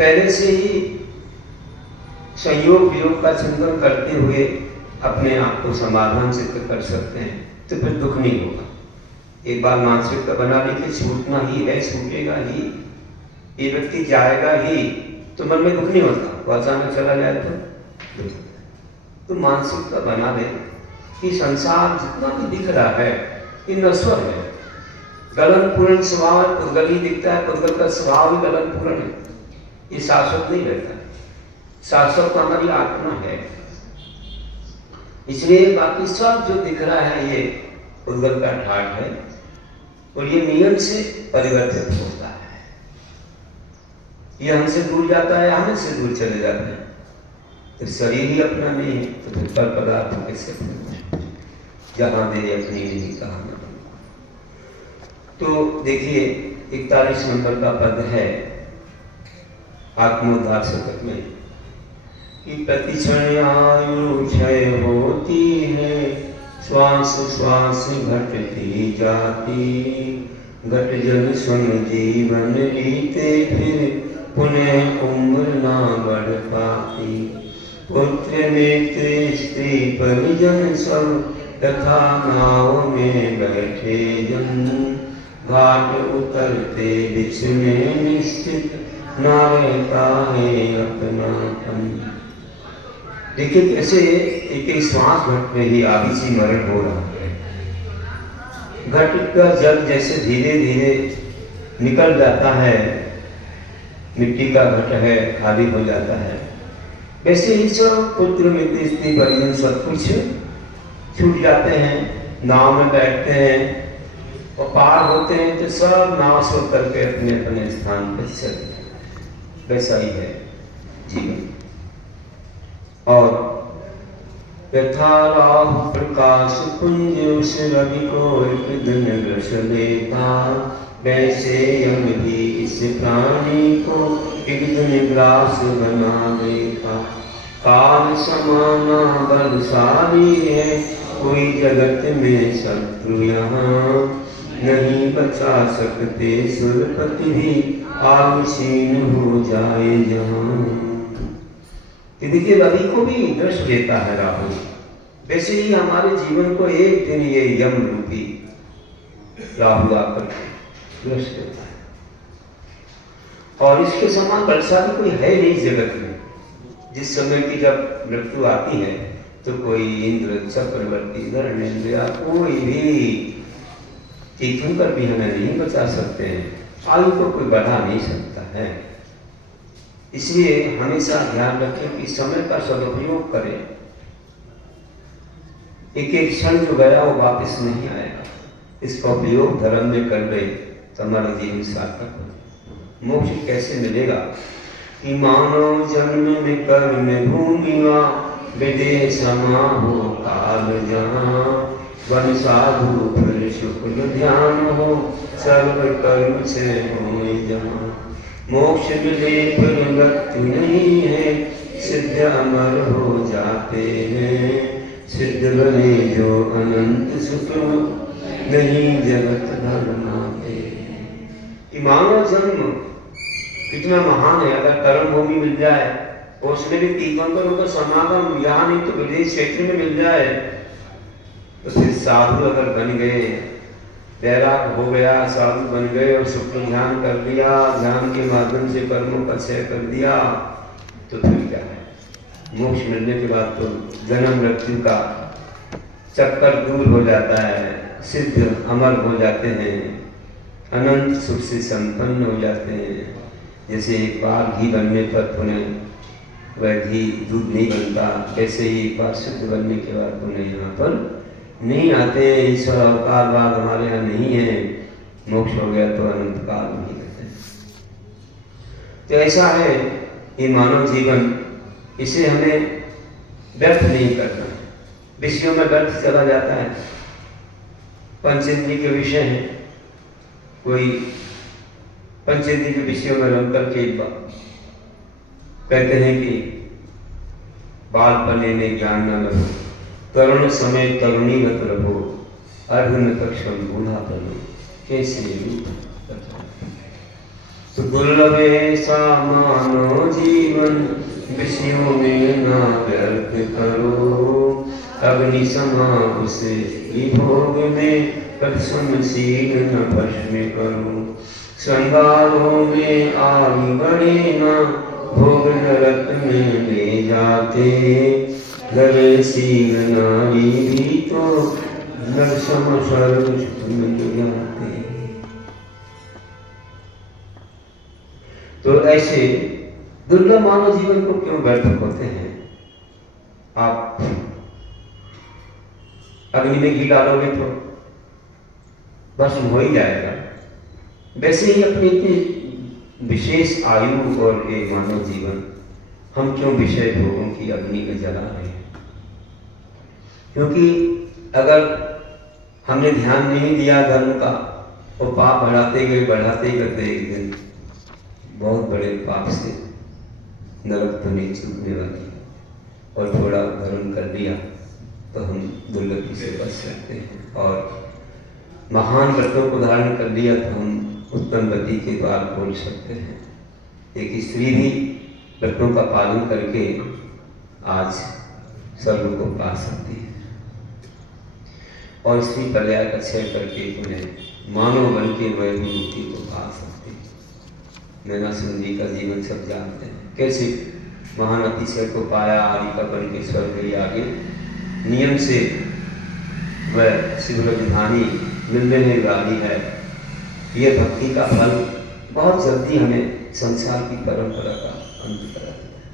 पहले से ही संयोग वियोग का चिंतन करते हुए अपने आप को समाधान सिद्ध कर सकते हैं, तो फिर दुख नहीं होगा। एक बार मानसिकता बना ली कि छूटना ही है, छूटेगा ही, ये व्यक्ति जाएगा ही, तो मन में दुख नहीं होता। वो अचानक चला जाए तो मानसिकता बना दे कि संसार जितना भी दिख रहा है ये नश्वर है, गलन पूर्ण स्वभाव है, पुद्गल ही दिखता है, पुद्गल का स्वभाव ही गलन पूर्ण है, ये शाश्वत नहीं रहता। शाश्वत तो हमारी आत्मा है। इसलिए बाकी सब जो दिख रहा है ये पुद्गल का ठाट है और ये नियम से परिवर्तित होता है। ये हमसे दूर जाता है, हम इससे दूर चले जाते हैं। तो शरीर ही अपना नहीं है तो फिर पर पदार्थ कैसे जहां दे अपनी नहीं कहा। तो देखिए 41 नंबर का पद है आत्मोद्धार शतक में कि प्रतिक्षण आयु क्षय होती है, श्वास श्वास घटती जाती, घट जल सुन जीवन रीते फिर पुनः उम्र ना बढ़ पाती। पुत्र मित्र स्त्री परिजन सब तथा नाव में बैठे जन, घाट उतरते बिच में निश्चित ना रहता है अपनापन। देखिए कैसे एक एक श्वास घट में ही आविसी मरण हो रहा है। घट का जल जैसे धीरे धीरे निकल जाता है, मिट्टी का घट है खाली हो जाता है, वैसे ही सब पुत्र मित्र स्त्री परिजन सब कुछ छूट जाते हैं। नाव में बैठते हैं और पार होते हैं तो सब नाव से उतर के अपने अपने स्थान पर चलते हैं। वैसा ही है जीवन। और यथा राहु प्रकाश पुंज उस रवि को एक दिन ग्रस लेता, वैसे यम भी इस प्राणी को एक दिन ग्रास बना देता। काल समाना बलशाली है, कोई जगत में शत्रु यहाँ, नहीं बचा सकते सुरपति भी आलसीन हो जाए जहाँ। देखिए रवि को भी दृष्ट देता है राहु, वैसे ही हमारे जीवन को एक दिन ये यम रूपी राहु आकर दृष्ट देता है। और इसके समान बलशाली कोई है नहीं जगत में। जिस समय की जब मृत्यु आती है तो कोई इंद्र चक्रवर्ती धर्मेंद्र कोई भी तीर्थंकर भी हमें नहीं बचा सकते हैं। आयु को कोई बढ़ा नहीं सकता है। इसलिए हमेशा ध्यान रखें कि समय का सदुपयोग करें। एक एक क्षण जो गया वो वापस नहीं आएगा। इसका उपयोग धर्म में कर रहे तो हमारा जीवन सार्थक हो। मोक्ष कैसे मिलेगा कि मानव जन्म में कर्म भूमिवा, विदेश समाहो काल जहाँ, वन साधु फल शुक्ल ध्यान हो, सर्व कर्म से हो जहाँ। मोक्ष मिले पर मृत्यु नहीं है, सिद्ध अमर हो जाते हैं। सिद्ध बने जो अनंत सुख, नहीं जगत धर्माते। मानव जन्म कितना महान है। अगर कर्म भूमि मिल जाए और उसमें भी तीर्थंकरों का समागम यहाँ नहीं तो विदेश क्षेत्र में मिल जाए, तो फिर साधु अगर बन गए, वैराग हो गया, साधु बन गए और शुक्ल ध्यान कर लिया, ध्यान के माध्यम से कर्मों का क्षय कर दिया, तो फिर क्या है। मोक्ष मिलने के बाद तो जन्म मृत्यु का चक्कर दूर हो जाता है, सिद्ध अमर हो जाते हैं, अनंत सुख से संपन्न हो जाते हैं। जैसे एक बार घी बनने पर पुनः वह घी दूध नहीं बनता, वैसे ही एक बार सिद्ध बनने के बाद पुनः यहाँ पर नहीं आते। ईश्वर अवतार बाद हमारे यहाँ नहीं है। मोक्ष हो गया तो अनंत काल नहीं रहते। तो ऐसा है ये मानव जीवन, इसे हमें व्यर्थ नहीं करना है। विषयों में व्यर्थ चला जाता है। पंचेंद्रिय के विषय हैं, कोई पंचेंद्रिय के विषयों में रम करके कहते हैं कि बालपने में ज्ञान न रहो, तरुण समय तरुणीवत रहो, अर्घ न तक्षण बूढ़ा बनो, कैसे तो दुर्लभ ऐसा मानो जीवन, विषयों में ना व्यर्थ करो। अग्नि समा उसे भोग में, प्रसन्नशील न भस्म करो। श्रृंगारों में आयु बढ़े ना, भोग नरक में ले जाते। गर्वशील नारी भी तो नरसम स्वर्ग में जाते। तो ऐसे दुर्लभ मानव जीवन को क्यों व्यर्थ होते हैं? आप अग्नि में घी डालोगे तो बस हो ही जाएगा। वैसे ही अपनी इतनी विशेष आयु और एक मानव जीवन हम क्यों विषय भोगों की अग्नि में जला रहे हैं? क्योंकि अगर हमने ध्यान नहीं दिया धर्म का, वो पाप बढ़ाते गए एक दिन बहुत बड़े पाप से नरक तो नहीं छूटने वाली, और थोड़ा धर्म कर लिया तो हम दुर्गति से बच सकते हैं, और महान व्रतों को धारण कर लिया तो हम उत्तम गति के द्वार खोल सकते हैं। एक स्त्री भी व्रतों का पालन करके आज स्वर्ग को पा सकती है, और स्त्री पर्याय का क्षय करके उन्हें मानव बन के वैभवमुक्ति को पा सकती है। मैनासुर जी का जीवन सब जानते हैं, कैसे महान अतिशय को पाया, आदि का बन के स्वर्ग गई आगे। नियम से वह शिवराजधानी मिलने वाली है। ये भक्ति का फल बहुत जल्दी हमें संसार की परंपरा का अंत करा देता है।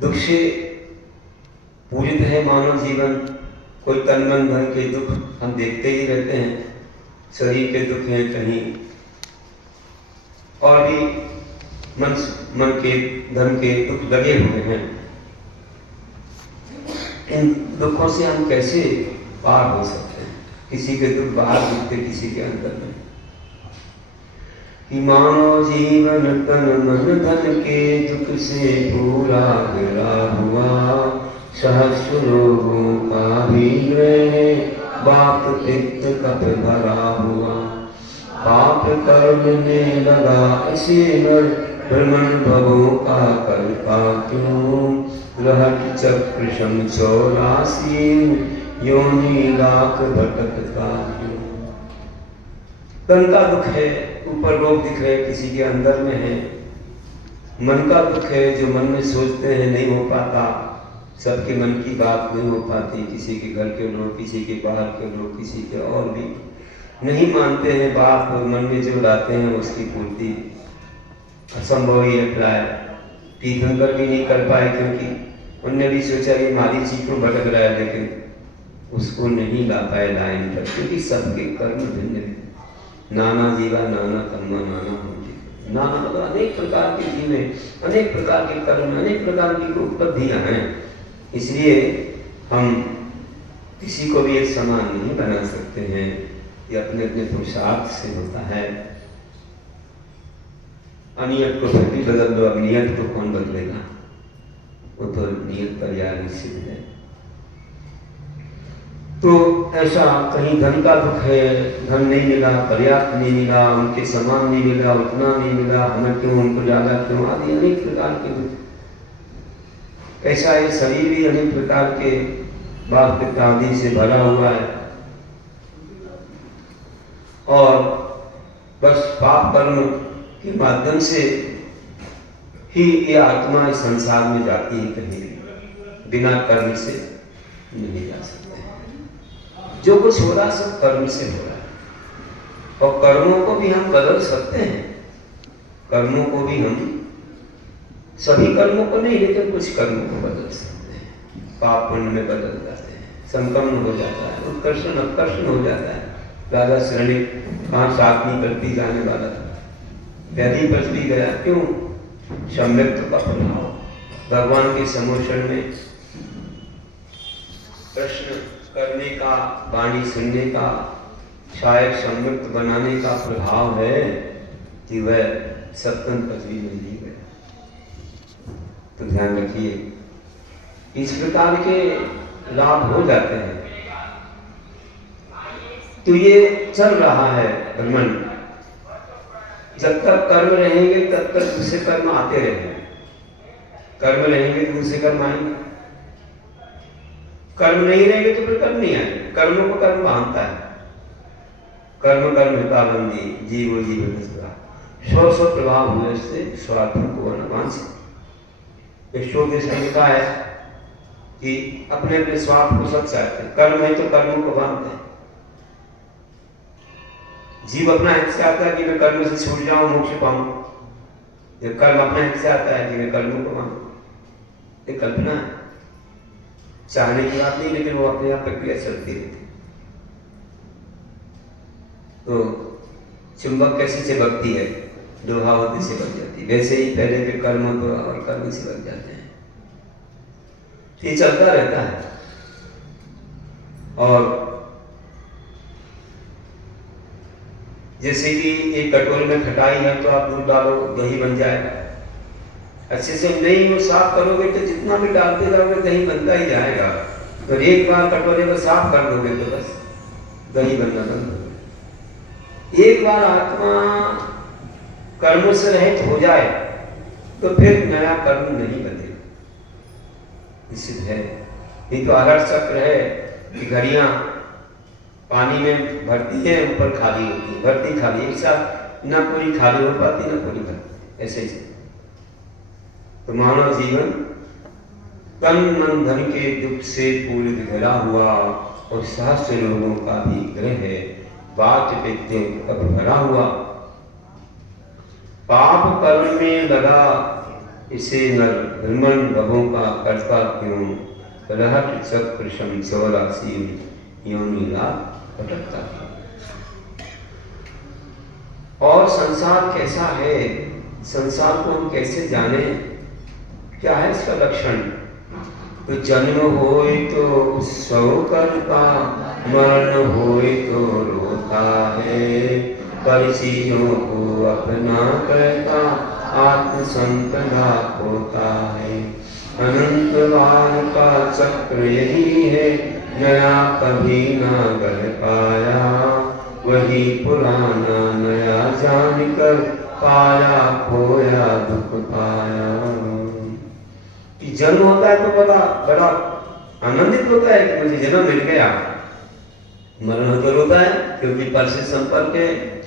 दुख से पूजित है मानव जीवन। कोई तन मन धन के दुख हम देखते ही रहते हैं, शरीर के दुख हैं, कहीं और भी मन के धन के दुख लगे हुए हैं। इन दुखों से हम कैसे पार हो सकते हैं? किसी के दुख बाहर दिखते, किसी के अंदर में। कि मानो जीवन तन मन धन के दुख से पूरा गिरा हुआ, सहस्र लोगों का भी बात पित्त कप भरा हुआ। पाप करने लगा इसे नर, भ्रमण भवों का कल्पा क्यों। रहत चक्र शम 84, योनि लाख भटकता क्यों। तन का दुख है, ऊपर लोग दिख रहे, किसी के अंदर में है। मन का दुख है, जो मन में सोचते हैं नहीं हो पाता, सबके मन की बात नहीं हो पाती। किसी के घर के लोग, किसी के बाहर के लोग, किसी के और भी नहीं मानते हैं बात, और मन में जो लाते हैं उसकी पूर्ति असंभव ही है। प्राय तीर्थंकर भी नहीं कर पाए, क्योंकि उनने भी सोचा कि मारी चीज को भटक रहा है, लेकिन उसको नहीं ला पाए लाइन पर, क्योंकि सबके कर्म भिन्न है। नाना जीवा नाना कर्मा नाना होती। नाना मतलब अनेक प्रकार के जीव हैं, अनेक प्रकार के कर्म, अनेक प्रकार की उपलब्धियां हैं। इसलिए हम किसी को भी एक समान नहीं बना सकते हैं। ये अपने अपने पुरुषार्थ से होता है। अनियत को फिर भी बदल दो, अब नियत को कौन बदलेगा? वो तो नियत पर यार निश्चित है। तो ऐसा कहीं धन का दुख है, धन नहीं मिला, पर्याप्त नहीं मिला, उनके समान नहीं मिला, उतना नहीं मिला, हमें क्यों, उनको ज्यादा क्यों, आदि अनेक प्रकार के दुख। ऐसा ये शरीर भी अनेक प्रकार के बाप पिता आदि से भरा हुआ है, और बस पाप कर्म के माध्यम से ही ये आत्मा इस संसार में जाती है, कहीं बिना कर्म से नहीं जा सकते। जो कुछ हो रहा सब कर्म से हो रहा है, और कर्मों को भी हम बदल सकते हैं। कर्मों को भी हम, सभी कर्मों को नहीं, लेकिन कुछ कर्मों को बदल सकते हैं। पाप पुण्य में बदल जाते हैं, संक्रमण हो जाता है, उत्कर्षण अपकर्षण हो जाता है। राजा श्रेणी 5 आदमी करती जाने वाला व्याधि बच भी गया, क्यों? सम्यक्त का प्रभाव। भगवान के समोषण में प्रश्न करने का, वाणी सुनने का, शायद सम्यक्त बनाने का प्रभाव है कि वह सत्संग पृथ्वी में नहीं गया। तो ध्यान रखिए, इस प्रकार के लाभ हो जाते हैं। तो ये चल रहा है ब्रह्मांड, जब तक कर्म रहेंगे तब तक दूसरे कर्म आते रहेंगे। कर्म रहेंगे तो दूसरे कर्म आएंगे, कर्म नहीं रहेंगे तो फिर कर्म नहीं आएंगे। कर्म को कर्म बांधता है। कर्म कर्म पाबंदी जीव जीव स्व स्व प्रभाव हुए से स्वार्थों को न बांध। ईश्वर ने लिखा है कि अपने अपने स्वार्थ को सब चाहते हैं। कर्म है तो कर्मों को बांधते हैं। जीव अपना हित से आता है कि मैं कर्म से छूट जाऊं, मोक्ष पाऊं। जब कर्म अपना हित से आता है कि मैं कर्मों को मानूं, ये कल्पना है, चाहने की बात नहीं, लेकिन वो अपने आप प्रक्रिया चलती रहती। तो चुंबक कैसे चिपकती है, लोहा होती चिपक जाती है, वैसे ही पहले के कर्म तो और कर्म चिपक जाते हैं। ये चलता रहता है। और जैसे कि एक कटोरे में खटाई है तो आप दूध डालो, दही बन जाएगा। अच्छे से नहीं वो साफ करोगे तो जितना भी डालते जाओगे दही बनता ही जाएगा। तो एक बार कटोरे को साफ कर दोगे तो बस दही बनना बंद हो गया। एक बार आत्मा कर्मों से रहित हो जाए तो फिर नया कर्म नहीं बनेगा, निश्चित है। नहीं तो आरठ चक्र है कि घड़ियां पानी में भरती है, ऊपर खाली होती है, भरती खाली, एक साथ ना पूरी खाली हो पाती ना पूरी भरती, ऐसे ही। तो मानव जीवन तन मन धन के दुख से पूरी घिरा हुआ और सहस्र लोगों का भी ग्रह है, बाट व्यक्तियों का भरा हुआ। पाप कर्म में लगा इसे नर भ्रमण भवों का करता क्यों, रहट चक्र शम 84 योनि लाभ भटकता है। और संसार कैसा है, संसार को हम कैसे जाने, क्या है इसका लक्षण? तो जन्म होए तो उत्सव करता, मरण होए तो रोता है, पर चीजों को अपना करता आत्म संपदा होता है। अनंत बार का चक्र यही है, नया कभी ना कर पाया, वही पुराना नया जानकर पाया खोया दुख पाया। कि जन्म होता है तो बड़ा आनंदित होता है कि मुझे जन्म मिल गया। मरण तो रोता है क्योंकि पर से संपर्क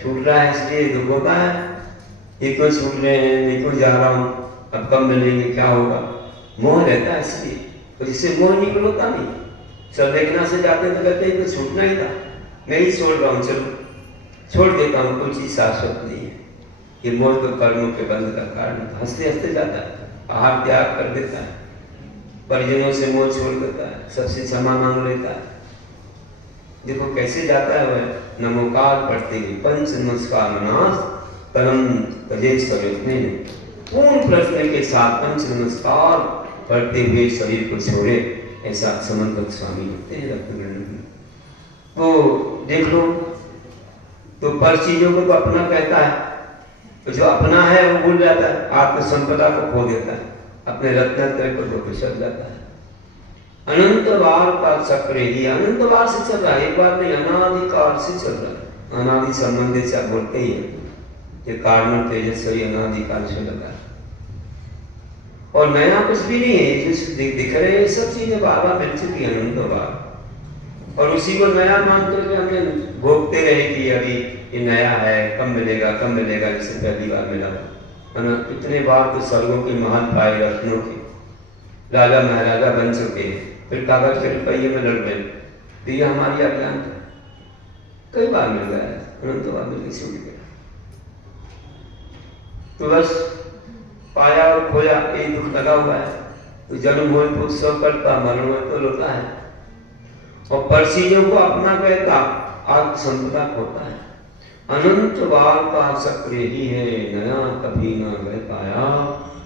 छूट रहा है, इसलिए दुख होता है। ये क्यों छूट रहे हैं, मैं क्यों जा रहा हूँ, अब कब मिलेंगे, क्या होगा, मोह रहता है इसलिए। तो जिससे मोह निकलता नहीं, सब देखना से जाते तो कहते हैं तो छूटना ही था, मैं ही छोड़ रहा हूँ, चलो छोड़ देता हूँ, कोई चीज शाश्वत नहीं है। ये मोह तो कर्मों के बंध का कारण, हंसते हंसते जाता है, आहार त्याग कर देता है, परिजनों से मोह छोड़ देता है, सबसे क्षमा मांग लेता है। देखो कैसे जाता है वह, नमोकार पढ़ते हुए पंच नमस्कार मनास कलम तजे स्वरूप पूर्ण प्रश्न के साथ पंच नमस्कार पढ़ते हुए शरीर को छोड़े, ऐसा समन्वयक स्वामी होते हैं रत्नगण में। तो देख लो, तो पर चीजों को तो अपना कहता है, तो जो अपना है वो भूल जाता है, आत्म संपदा को खो देता है, अपने रत्नत्रय को धोकर चल जाता है। अनंत बार का चक्र ही अनंत बार से चल रहा है, एक बार नहीं, अनादिकाल से चल रहा है। अनादि संबंधित से आप बोलते ही है, ये कारण तेजस्वी अनादिकाल से लगा है। और नया कुछ भी नहीं है, जो दिख रहे हैं सब चीजें बार बार मिल चुकी है अनंत बार, और उसी को नया मानकर हमें भोगते रहे कि अभी ये नया है, कब मिलेगा कब मिलेगा, जिससे पहली बार मिला है ना। इतने बार तो स्वर्गों के महल पाए, रत्नों के राजा महाराजा बन चुके हैं, फिर कागज के रुपये में लड़ गए, तो ये हमारी अज्ञान था। कई बार मिल गया है, अनंत बार मिल छूट गया। तो बस पाया और खोया ये दुख लगा हुआ है। तो जन्म हो तो उत्सव करता, मरण हो तो रोता है, और परसीजों को अपना कहता आत्म संपदा होता है। अनंत बार का चक्र ही है, नया कभी ना रह पाया,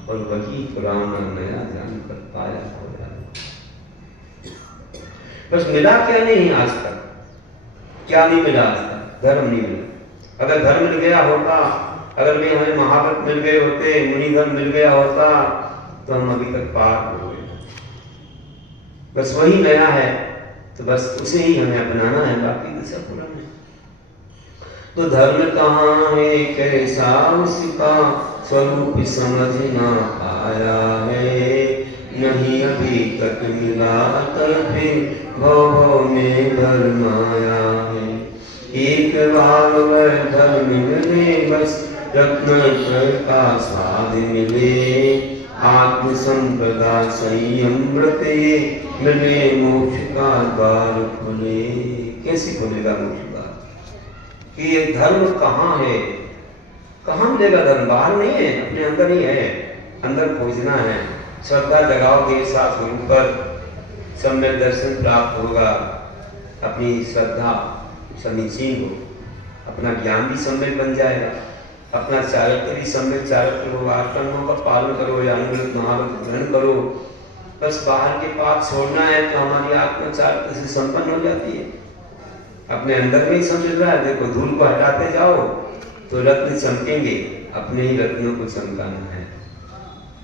और वही पुराना नया जान कर पाया खोया। बस मिला क्या नहीं आज तक, क्या नहीं मिला आज तक, धर्म नहीं मिला। अगर धर्म मिल गया होता, अगर भी हमें महाभारत मिल गए होते, मुनिधर्म मिल गया होता, तो हम अभी तक पार हो गए। बस वही नया है, तो बस उसे ही हमें अपनाना है, बाकी तो सब पुराना है। तो धर्म कहाँ है कैसा उसका स्वरूप समझ ना पाया है, नहीं अभी तक मिला अतः फिर भव में धर्म आया है। एक बार वह धर्म मिले बस रत्न का स्वाद मिले, आत्म संपदा संयम व्रत ये मिले मोक्ष का द्वार खुले। कैसे खुलेगा मोक्ष द्वार? कि ये धर्म कहाँ है, कहाँ मिलेगा धर्म? बाहर नहीं है, अपने अंदर ही है, अंदर खोजना है। श्रद्धा जगाओगे साथ गुरु पर, सम्यक दर्शन प्राप्त होगा, अपनी श्रद्धा समीचीन हो, अपना ज्ञान भी सम्यक बन जाएगा, अपना चारित्र भी सम्यक चारित्र हो, आश्रमों का पालन करो या अनुगत महाव्रत ग्रहण करो। बस बाहर के पाप छोड़ना है तो हमारी आत्मा चारित्र से संपन्न हो जाती है। अपने अंदर में ही समझ रहा है, देखो धूल को हटाते जाओ तो रत्न चमकेंगे, अपने ही रत्नों को चमकाना है।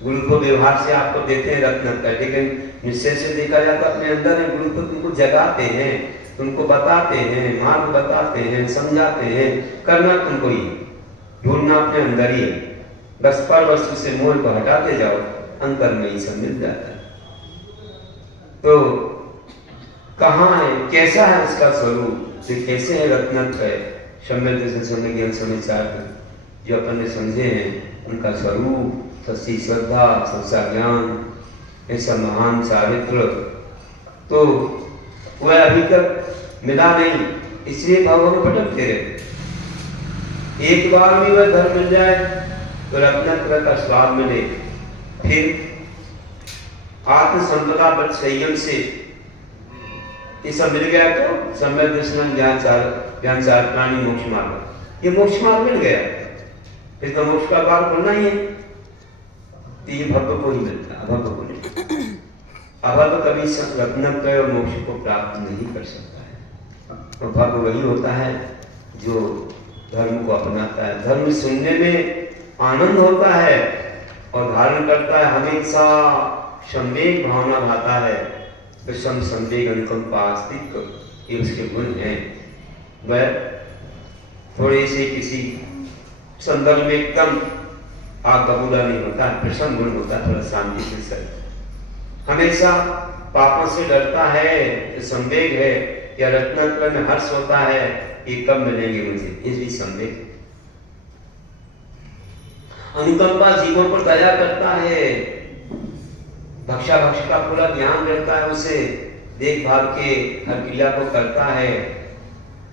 गुरु को व्यवहार से आपको देते हैं रत्न कर, लेकिन निश्चय से देखा जाता है अपने अंदर है। गुरु को तुमको जगाते हैं, तुमको बताते हैं, मार्ग बताते हैं, समझाते हैं, करना तुमको ही, ढूंढना अपने अंदर ही है। बस पर वस्तु से मोह को हटाते जाओ, अंतर में ही सब मिल जाता है। तो कहाँ है, कैसा है उसका स्वरूप, कैसे है रत्नत्व है, सम्यक दर्शन, सम्यक ज्ञान, सम्यक चारित्र जो अपन ने समझे हैं उनका स्वरूप, सच्ची श्रद्धा, सच्चा ज्ञान, ऐसा महान चारित्र तो वह अभी तक मिला नहीं, इसलिए भगवान भटकते रहते। एक बार भी वह धर्म मिल जाए तो रत्नत्र का स्वाद मिले, फिर आत्म संपदा पर संयम से ये सब मिल गया तो सम्यक दर्शन, ज्ञान चार प्राणी मोक्ष मार्ग, ये मोक्ष मार्ग मिल गया, फिर तो मोक्ष का द्वार खोलना ही है। तो ये भव्य को ही मिलता है, अभव्य को नहीं। अभव्य कभी रत्नत्रय और मोक्ष को प्राप्त नहीं कर सकता है। तो भव्य वही होता है जो धर्म को अपनाता है, धर्म सुनने में आनंद होता है और धारण करता है, हमेशा संवेग भावना भाता है, विषम संवेग अनुकंपा अस्तित्व, ये उसके गुण हैं। वह थोड़े से किसी संदर्भ में एकदम आग बबूला नहीं होता, प्रसन्न गुण होता है, थोड़ा शांति से सर, हमेशा पापों से डरता है, तो संवेग है, या रत्नत्व में हर्ष होता है कि कब मिलेंगे मुझे, इसलिए संवेग। अनुकंपा जीवों पर दया करता है, भक्षा भक्ष का पूरा ज्ञान रहता है, उसे देखभाल के हर क्रिया को करता है,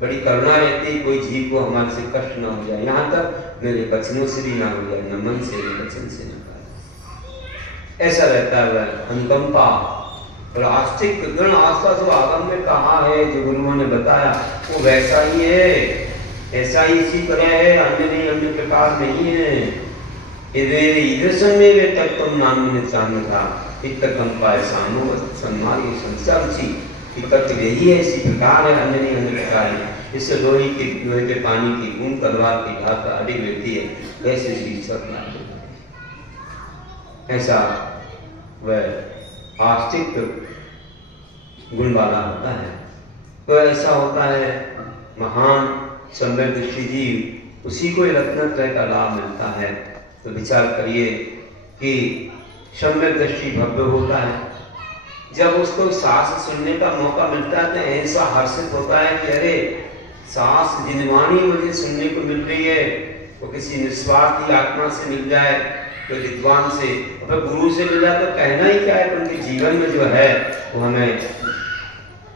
बड़ी करुणा रहती है, कोई जीव को हमारे से कष्ट न हो जाए, यहाँ तक मेरे वचनों से भी ना हो जाए, न मन से न वचन से न पाए, ऐसा रहता है वह अनुकंपा। और आस्तिक गुण आस्था जो आगम में कहा है, जो गुरुओं ने बताया, वो वैसा ही है, ऐसा ही इसी तरह है, अन्य नहीं, अन्य प्रकार नहीं है। तत्व नाम ने चांद था, कंपा सामो सम्मान संसार यही है, इसी प्रकार है, अन्य नहीं, अन्य प्रकार है। इससे लोहे के पानी की बूंद तलवार की घात अड़ी रहती है, वैसे ऐसा वह आस्तिक गुण वाला होता है। तो ऐसा होता है महान सम्यक दृष्टि जीव, उसी को रत्नत्रय का लाभ मिलता है। तो विचार करिए कि सम्यक दृष्टि भव्य होता है, जब उसको सांस सुनने का मौका मिलता है तो ऐसा हर्षित होता है कि अरे सांस जिनवानी मुझे सुनने को मिल रही है, वो किसी निस्वार्थी आत्मा से मिल जाए, तो विद्वान से, अगर गुरु से मिल जाए तो कहना ही क्या है, उनके जीवन में जो है वो हमें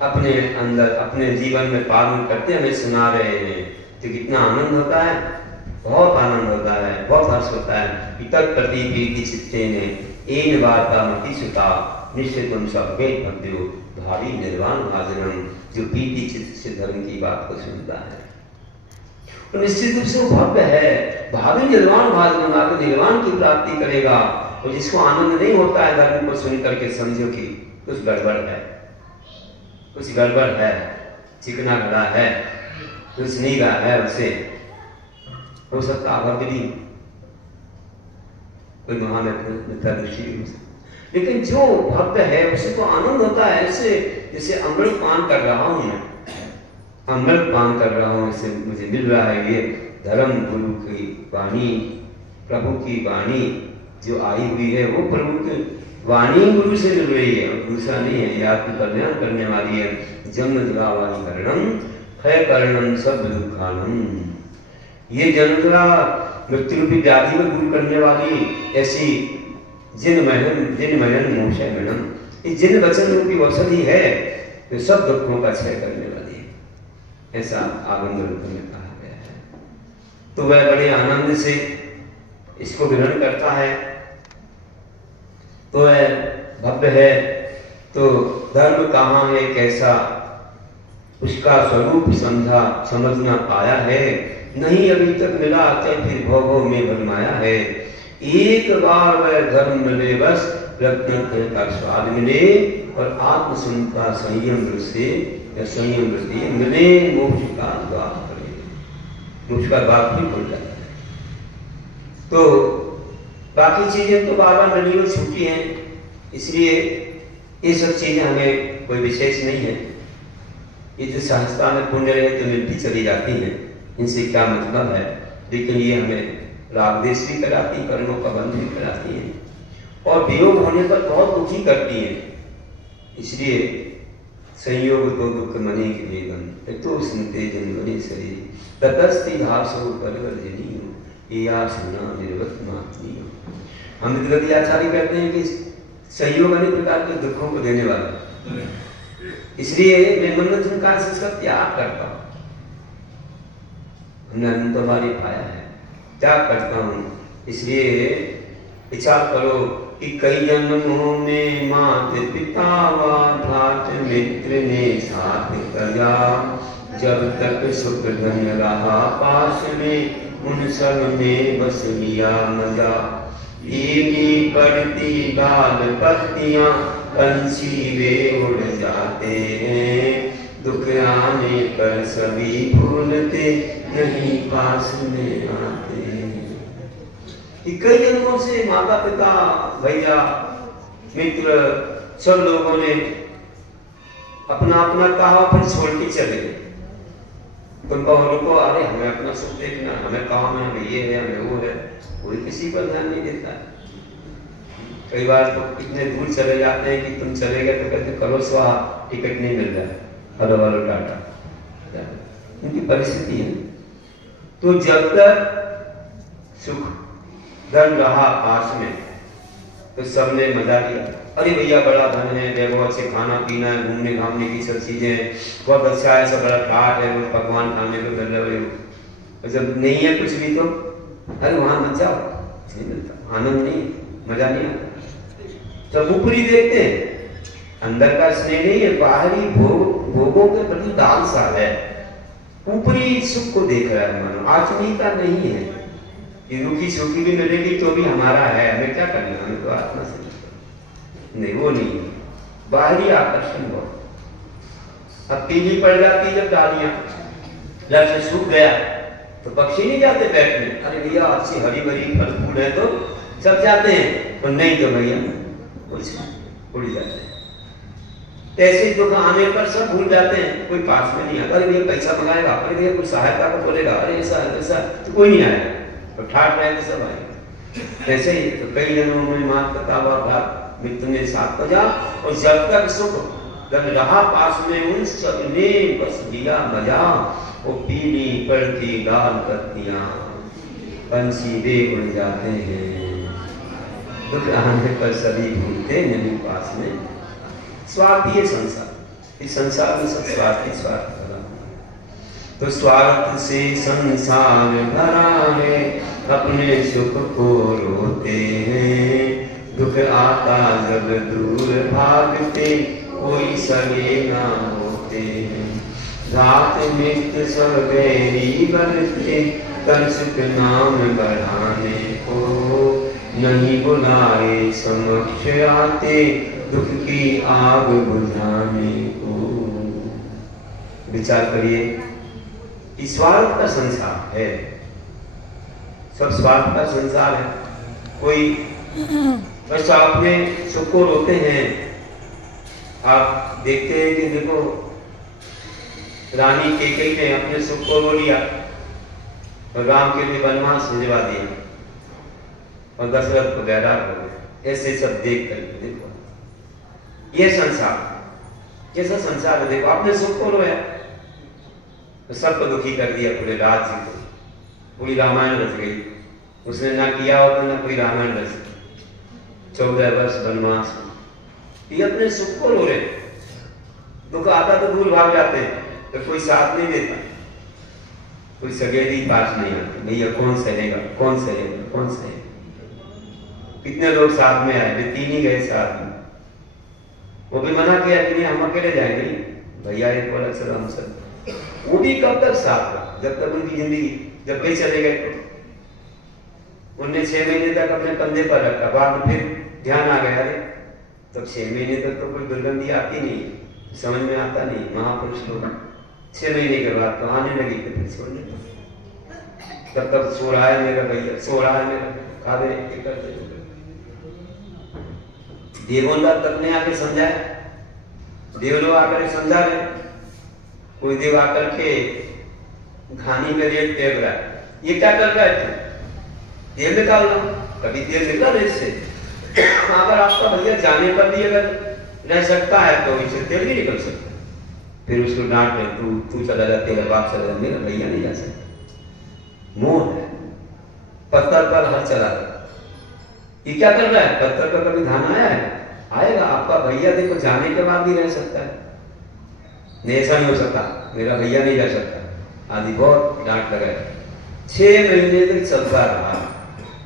अपने अंदर अपने जीवन में पालन करते हमें सुना रहे हैं, तो कितना आनंद होता है, बहुत आनंद होता है, बहुत हर्ष होता है। पितर प्रति प्रीति चित्ते ने एक वार्ता मति सुता निश्चितम सब वेद भक्तियो भावी निर्वाण भाजनम, जो प्रीति चित्त से धर्म की बात को सुनता है तो निश्चित रूप से वो भव्य है, भावी निर्वाण भाजनम, आगे निर्वाण की प्राप्ति करेगा। और जिसको आनंद नहीं होता है धर्म को सुन करके, समझो कि कुछ गड़बड़ है, कुछ गड़बड़ है, चिकना गड़ा है, कुछ नहीं रहा है, उसे हो सकता अभव्य कोई मिथ्या दृष्टि भी हो सकती, लेकिन जो भक्त है उसे तो आनंद होता है, ऐसे जैसे अमृत पान कर रहा हूं मैं, अमृत पान कर रहा हूँ, इससे मुझे मिल रहा है ये धर्म गुरु की वाणी, प्रभु की वाणी जो आई हुई है वो प्रभु की वाणी गुरु से मिल रही है और दूसरा नहीं है। ये आपकी कल्याण करने वाली है। जन्म जरा वाली करणम है करणम सब दुखानम। ये जन्म जरा मृत्यु रूपी व्याधि को दूर करने वाली ऐसी जिन मयन मोक्षय गणम, ये जिन वचन रूपी औषधि है जो सब दुखों का क्षय करने वाली है, ऐसा आनंद रूप में कहा गया है। तो वह बड़े आनंद से इसको ग्रहण करता है, तो वह भव्य है। तो धर्म कहाँ है, कैसा, उसका स्वरूप समझना पाया है नहीं, अभी तक मिला, तो फिर भव में भरमाया है। एक बार वह धर्म मिले, बस रत्न का स्वाद मिले और आत्मसुन का संयम से या संयम वृत्ति मिले, मोक्ष का द्वार खुले, मोक्ष का द्वार भी खुल जाता है। तो बाकी चीजें तो बाबा नदियों छूटी हैं, इसलिए ये सब चीजें हमें कोई विशेष नहीं है। ये जो सहजता में पुण्य रहे तो मिलती चली जाती हैं, इनसे क्या मतलब है, लेकिन ये हमें रागदेश भी कराती, कर्मों का बंध भी कराती हैं और वियोग होने पर बहुत दुखी करती हैं। इसलिए संयोग तो दुख मने के वेगम तो सुनते जन्मने शरीर तटस्थी भाव सो परिवर्जनी हो, ये आसना निर्वत मातनी हो। हम विद्वती आचार्य कहते हैं कि संयोग अनेक प्रकार के दुखों को देने वाला, इसलिए मैं मन्नत झुनकार से इसका त्याग करता हूँ। हमने अनंतवारी पाया है, त्याग करता हूँ। इसलिए विचार करो कि कई जन्मों में माता पिता व भ्रात मित्र ने साथ करा, जब तक सुख धन रहा पास में उन सब में बस लिया मजा। भीगी पड़ती डाल पत्तियां पंछी वे उड़ जाते हैं, दुख आने पर सभी भूलते नहीं पास में आते हैं। कई जन्मों से माता पिता भैया मित्र सब लोगों ने अपना अपना कहा, फिर छोड़ के चले गए। उनको रुको, अरे हमें अपना सुख देखना, हमें काम है, हमें ये है, हमें वो है, कोई किसी पर ध्यान नहीं देता है। कई बार तो इतने दूर चले जाते हैं कि तुम चले गए तो कहते करो स्वाहा, टिकट नहीं मिल रहा है, हेलो हेलो टाटा, उनकी परिस्थिति है। तो जब तक सुख धन रहा पास में तो सबने मजा लिया, अरे भैया बड़ा धन है, वैभव अच्छे खाना पीना है, घूमने घामने की सब चीजें बहुत अच्छा है, सब बड़ा ठाट है, रोज पकवान खाने को मिल रहे हो। और जब नहीं है कुछ भी तो अरे वहां मत जाओ, नहीं मिलता, आनंद नहीं, मजा नहीं आता। जब ऊपरी देखते हैं, अंदर का स्नेह नहीं है, बाहरी भोगों के प्रति दान सा है, ऊपरी सुख को देख रहा है मानो, आत्मीयता नहीं है। ये रुखी सूखी भी मिलेगी तो भी हमारा है, हमें क्या करना, हमें तो आत्मा से नहीं, वो नहीं है, बाहरी आकर्षण बहुत। अब पीली पड़ जाती जब डालियां, लक्ष्य सूख गया तो पक्षी नहीं जाते बैठने, अरे भैया अच्छी हरी भरी फल फूल है तो सब जाते हैं, और नहीं तो भैया कुछ उड़ जाते हैं। ऐसे दुख आने पर सब भूल जाते हैं, कोई पास में नहीं आता, अरे भैया पैसा मंगाएगा, अरे भैया कोई सहायता को बोलेगा, अरे ऐसा ऐसा, तो कोई नहीं आएगा, तो ठाट रहे तो सब आएगा। ऐसे ही तो कई जन्मों में मात कतावा मित्र ने साथ बजा, और जब तक सुख जब रहा पास में उन सब ने बस लिया मजा। वो पीली पड़ती लाल पत्तियां पंछी वे उड़ जाते हैं, दुख आने पर सभी भूलते नहीं पास में। स्वार्थी संसार, इस संसार में सब स्वार्थी स्वार्थ भरा, तो स्वार्थ से संसार भरा है, अपने सुख को रोते हैं। दुख आता जब दूर भागते, कोई सगे ना होते हैं। रात मित्र सब बैरी बनते, कर सुख नाम बढ़ाने को, नहीं बुलाए समक्ष आते, दुख की आग बुझाने को। विचार करिए, स्वार्थ का संसार है, सब स्वार्थ का संसार है। कोई बस अपने सुख को रोते हैं। आप देखते हैं कि देखो रानी कैकेयी ने अपने सुख को रो लिया और राम के लिए वनवास भिजवा दिया और दशरथ को बैराग हो गया। ऐसे सब देख कर देखो ये संसार कैसा संसार है। देखो आपने सुख को रोया तो सबको दुखी कर दिया, पूरे राज्य को। पूरी रामायण रच गई। उसने ना किया होता ना कोई रामायण रच। 14 वर्ष वनवास में ये अपने सुख को रो रहे। दुख आता तो दूर भाग जाते तो कोई साथ नहीं देता, कोई सगेली पास नहीं आती। भैया कौन सहेगा, कौन सहेगा, कौन सहेगा। कितने लोग साथ में आए, वे 3 ही गए साथ में। वो भी मना किया कि नहीं हम अकेले जाएंगे। भैया एक बोला चलो हम सब। वो भी कब तक साथ रहा, जब तक उनकी जिंदगी, जब वे चले गए तो उनने 6 महीने तक अपने कंधे पर रखा। बाद में फिर ध्यान आ गया, अरे तब 6 महीने तक तो कोई दुर्गंधी आती नहीं, समझ में आता नहीं। महापुरुष लोग 6 महीने के बाद तो आने लगी तो फिर छोड़ने लगे। तब तक सो रहा है मेरा भैया, सो रहा है मेरा, खा दे करते। देवों तक ने आके समझाया, देव लोग आकर समझा रहे। कोई देव आकर के घानी में रेत फेंक रहा है, ये क्या कर रहा है तू? तेल निकाल लो, कभी तेल निकला रेत से। अगर आपका भैया जाने पर भी अगर रह सकता है तो इससे तेल भी निकल सकता है। फिर उसको डांट रहे, तू चला जा, तेरा बाप चला जा, मेरा भैया नहीं जा सकता। मोह है, पत्थर पर हाथ चला रहा। ये क्या कर रहा है? पत्थर पर कभी धान आया है? आएगा। आपका भैया देखो जाने के बाद भी रह सकता है, नहीं ऐसा नहीं हो सकता, मेरा भैया नहीं जा सकता आदि बहुत डांट लगाया। 6 महीने तक चलता रहा,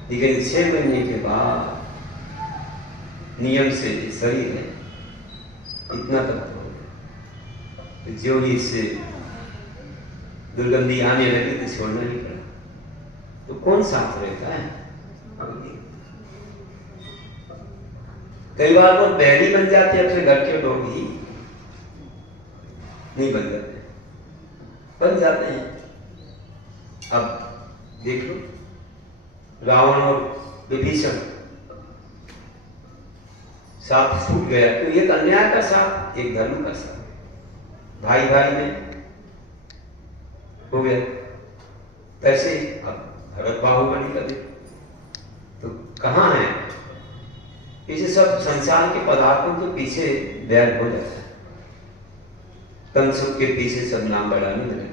लेकिन 6 महीने के बाद नियम से शरीर है इतना तक हो, जो ही इससे दुर्गंधी आने लगी तो छोड़ना नहीं पड़ा। तो कौन साथ रहता है? कई बार वो बैरी बन जाते हैं, अपने घर के लोग ही नहीं बन जाते, बन जाते हैं। अब देख लो रावण और विभीषण साथ छूट गया तो एक अन्याय का साथ, एक धर्म का साथ, भाई भाई में हो गया। कैसे अब भरत बाहुबली का देख तो कहां है? इसे सब संसार के पदार्थों के पीछे बैर हो जाता है। तनसुख के पीछे सब नाम बढ़ाने लगे,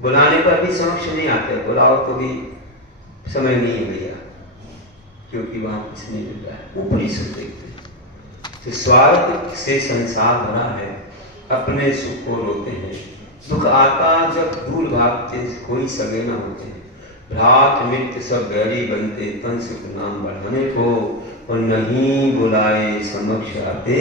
बुलाने पर भी समक्ष नहीं आते, बुलाओ तो भी समय नहीं है भैया, क्योंकि वहां कुछ नहीं मिल रहा है। ऊपरी सुख देखते हैं तो स्वार्थ से संसार भरा है, अपने सुख को रोते हैं। दुख आता जब दूर भागते, कोई सगे न होते हैं। भ्रात मित्र सब बैरी बनते, तन सुख नाम बढ़ाने को, और नहीं बुलाए समक्ष आते,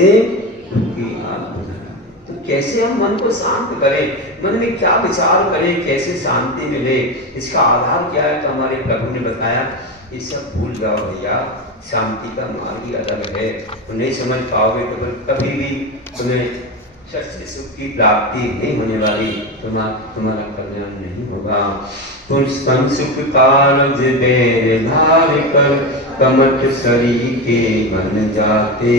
दुखी आग बुझाते। तो कैसे हम मन को शांत करें, मन में क्या विचार करें, कैसे शांति मिले, इसका आधार क्या है? तो हमारे प्रभु ने बताया, ये सब भूल जाओ भैया, शांति का मार्ग ही अलग है। तो नहीं समझ पाओगे तो कभी भी तुम्हें सच्चे सुख की प्राप्ति नहीं होने वाली, तुम्हारा कल्याण नहीं होगा। तुम संसुख कारज बैर धार कर, कमठ शरीर के बन जाते।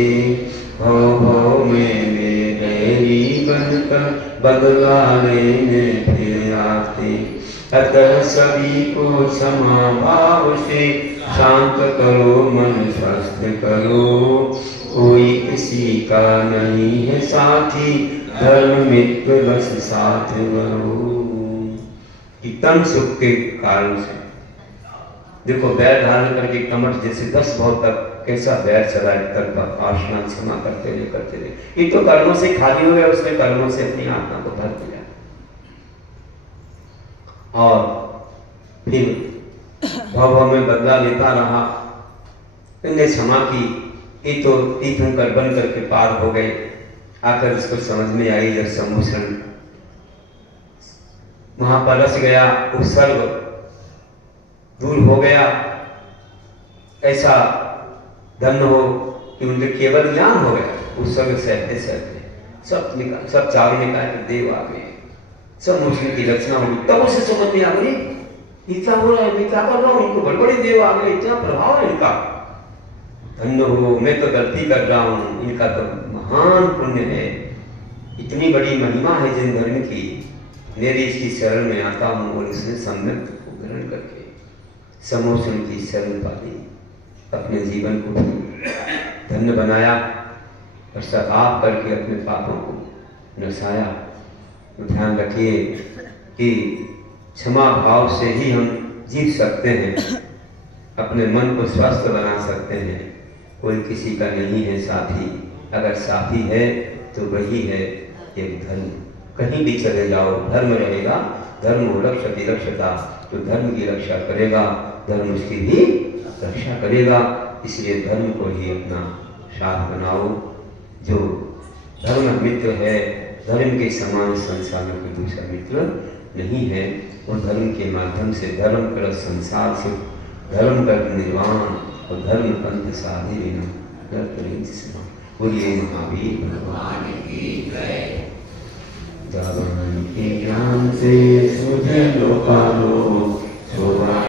भव में बैरी बनकर, बदला लेने फिर आते। अतः सभी को क्षमा भाव से, शांत करो मन स्वस्थ करो। कोई किसी का नहीं है साथी, धर्म मित्र बस साथ करो। तन सुख के कारण से देखो बैर धारण करके कमठ जैसे 10 भाव तक कैसा बैर चला है, तक आशना क्षमा करते रहे। ये तो कर्मों से खाली हो गया, उसने कर्मों से अपनी आत्मा को भर दिया। और फिर भव में बदला लेता रहा, इनने क्षमा की। ये तो तीर्थंकर बन करके पार हो गए। आकर इसको समझ में आई जब सम्मोषण वहां पर रस गया, उपसर्ग दूर हो गया, ऐसा धन्य हो कि उनके केवल ज्ञान हो गया। उपसर्ग सहते सहते सब चारों निकाय के देव आ गए, सब मुश्किल की रचना होगी। तब उसे समझ में आ गई, इतना हो रहा है, मैं क्या कर रहा हूँ, इनको बड़े बड़े देव आ गए, इतना प्रभाव है इनका। धन्य हो, मैं तो गलती कर रहा हूँ, इनका तो महान पुण्य है। इतनी बड़ी महिमा है जिन धर्म की, मेरी इसकी शरण में आता हूँ और उसने सम्यक को ग्रहण करके समोषण की शरण पाली, अपने जीवन को धन्य बनाया, पश्चाताप करके अपने पापों को नसाया। तो ध्यान रखिए कि क्षमा भाव से ही हम जीत सकते हैं, अपने मन को स्वस्थ बना सकते हैं। कोई किसी का नहीं है साथी, अगर साथी है तो वही है एक धर्म। कहीं भी चले जाओ धर्म रहेगा, धर्म हो रक्षति रक्षता, तो धर्म की रक्षा करेगा, धर्म उसकी भी रक्षा करेगा। इसलिए धर्म को ही अपना साथ बनाओ। जो धर्म मित्र है, धर्म के समान संसार में कोई दूसरा मित्र नहीं है। और धर्म के माध्यम से धर्म कर संसार से धर्म कर निर्वाण और धर्म पंथ साधे बिना। बोलिए महावीर भगवान की जय। जागरण के ज्ञान से सुझे लोकालो